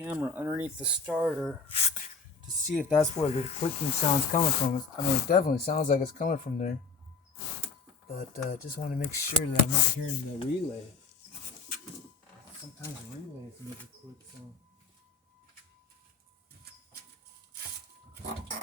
camera underneath the starter to see if that's where the clicking sound's coming from. I mean, it definitely sounds like it's coming from there. But just want to make sure that I'm not hearing the relay. Sometimes relays make a click sound.